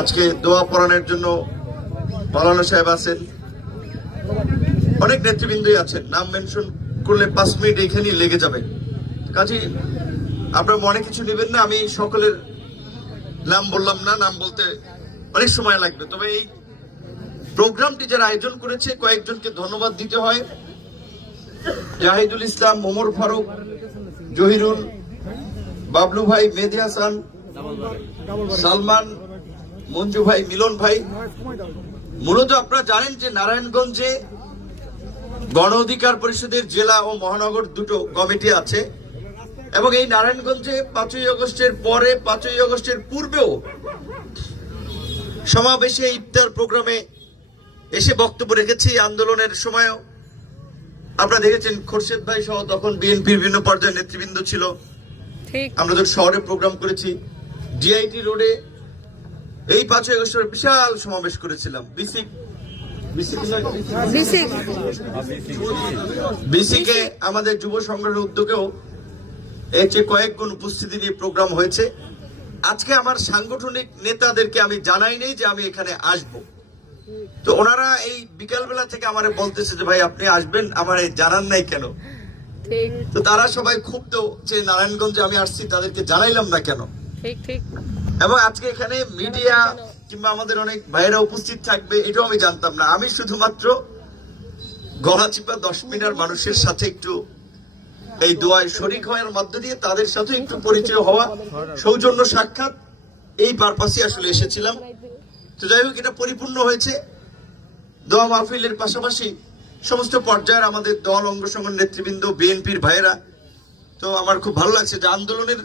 আজকে দোয়া পড়ানোর জন্য মাওলানা সাহেব আছেন, অনেক নেতৃবৃন্দই আছেন। নাম মেনশন করলে 5 মিনিট এখানেই লেগে যাবে। কাজে আপনারা মনে কিছু নেবেন না, আমি সকলের নাম বললাম না, নাম বলতে অনেক সময় লাগবে। তবে এই প্রোগ্রামটি যারা আয়োজন করেছে কয়েকজনকে ধন্যবাদ দিতে হয়। জাহিদুল ইসলাম, ওমর ফারুক, জহিরুল, বাবলু ভাই, মেহেদী হাসান, সালমান, মঞ্জু ভাই, মিলন ভাই। মূলত আপনারা জানেন যে নারায়ণগঞ্জে গণ অধিকার পরিষদের জেলা ও মহানগর দুটো কমিটি আছে এবং এই নারায়ণগঞ্জে 5ই আগস্টের পরে 5ই আগস্টের পূর্বেও সমাবেশে ইফতার প্রোগ্রামে এসে বক্তব্য রেখেছি। আন্দোলনের সময়ও আপনারা দেখেছেন খোরশেদ ভাই সহ তখন বিএনপির বিভিন্ন পর্যায়ের নেতৃবৃন্দ ছিল। আমরা তো শহরে প্রোগ্রাম করেছি, ডিআইটি রোডে এই 5ই আগস্টের বিশাল সমাবেশ করেছিলাম। বিসিকে আমাদের যুব সংগঠনের উদ্যোগেও এর চেয়ে কয়েক গুণ উপস্থিতি নিয়ে প্রোগ্রাম হয়েছে। আজকে আমার সাংগঠনিক নেতাদেরকে আমি জানাই নেই যে আমি এখানে আসব, তো ওনারা এই বিকালবেলা থেকে আমারে বলতেছে যে ভাই আপনি আসবেন, আমারে জানান নাই কেন। তো তারা সবাই ক্ষুব্ধ যে নারায়ণগঞ্জে আমি আসছি, তাদেরকে জানাইলাম না কেন। এবং আজকে এখানে মিডিয়া কিংবা আমাদের অনেক ভাইয়েরা উপস্থিত থাকবে এটাও আমি জানতাম না। আমি শুধুমাত্র গলাচিপা 10 মিনিটের মানুষের সাথে একটু এই দোয়ায় শরীক হওয়ার মধ্য দিয়ে তাদের সাথে একটু পরিচয় হওয়া, সৌজন্য সাক্ষাৎ, এই পারপাসে আসলে এসেছিলাম। তো যাই হোক, এটা পরিপূর্ণ হয়েছে। দোয়া মাহফিলের পাশাপাশি সমস্ত পর্যায়ের আমাদের দল, অঙ্গ সংগঠন নেতৃবৃন্দ, বিএনপির ভাইয়েরা, তো আমার খুব ভালো লাগছে যে আন্দোলনের